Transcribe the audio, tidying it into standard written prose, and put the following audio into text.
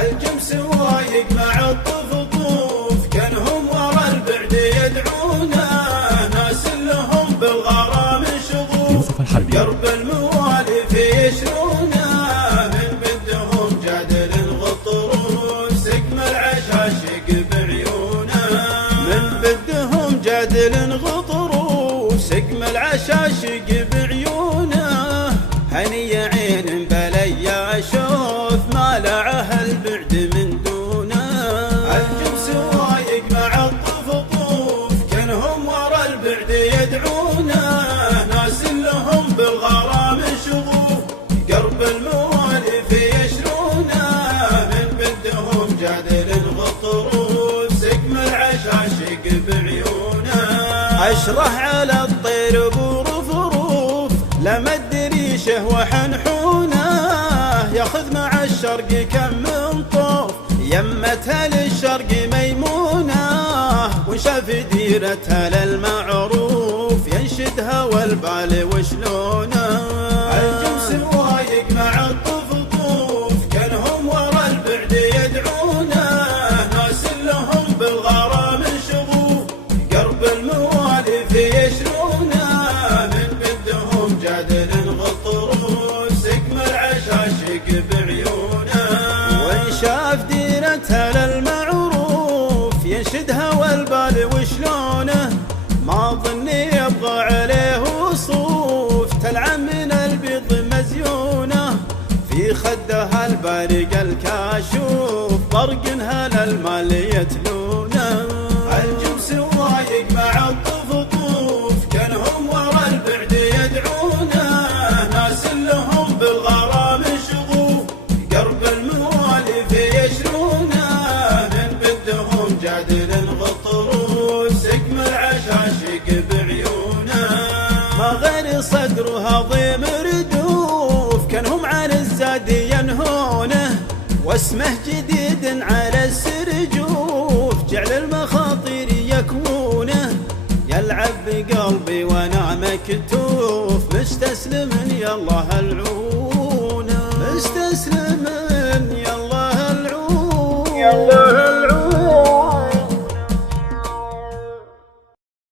الجمس وايق مع الطفطوف كانهم ورا البعد يدعونه، ناس لهم بالغرام شغوف قرب الموالف يشرونه، من بدهم جادل غطروف سقم العشاشق بعيونه، من بدهم جادل غطروف سقم العشاشق بعيونه، هني عين بلي اشوف ما لعه البعد من دونه. الجمس وايق مع الطفطوف كانهم ورا البعد يدعونه، ناس لهم بالغرام شغوف قرب الموالف يشرونه، من بدهم جادل غطروف سقم العشاشق بعيونه، اشرح على الطير برفروف لمد ريشه وحنحونه، ياخذ مع الشرق كم من طوف يمتها للشرق ميمونه، وشاف ديرتها للمعروف ينشدها والبال وشلونه. الجمس وايق مع الطفطوف كانهم ورا البعد يدعونه، ناس لهم بالغرام شغوف قرب الموالف يشرونه، من بدهم جادل غطروف سقم العشاشق بعيونه، وان شاف ديرتها للمعروف ينشدها والبال وشلونه، ما ظني يبغى عليه وصوف تلعن من البيض مزيونه، في خدها البارق الكاشوف برقنها للمال يتلونه. الجمس وايق مع الطفطوف كانهم ورا البعد يدعونه، ناس لهم بالغرام شغوف قرب الموالف يشرونه، من بدهم جادل غطروف سقم العشاشق بعيونه، ما غير صدرها ضيم ردوف كانهم عن الزاد ينهونه، واسمه جديد على السرجوف جعل المخاطر يكونه، يلعب بقلبي وانا مكتوف مستسلم يا الله العونه، مستسلم يا الله العونه.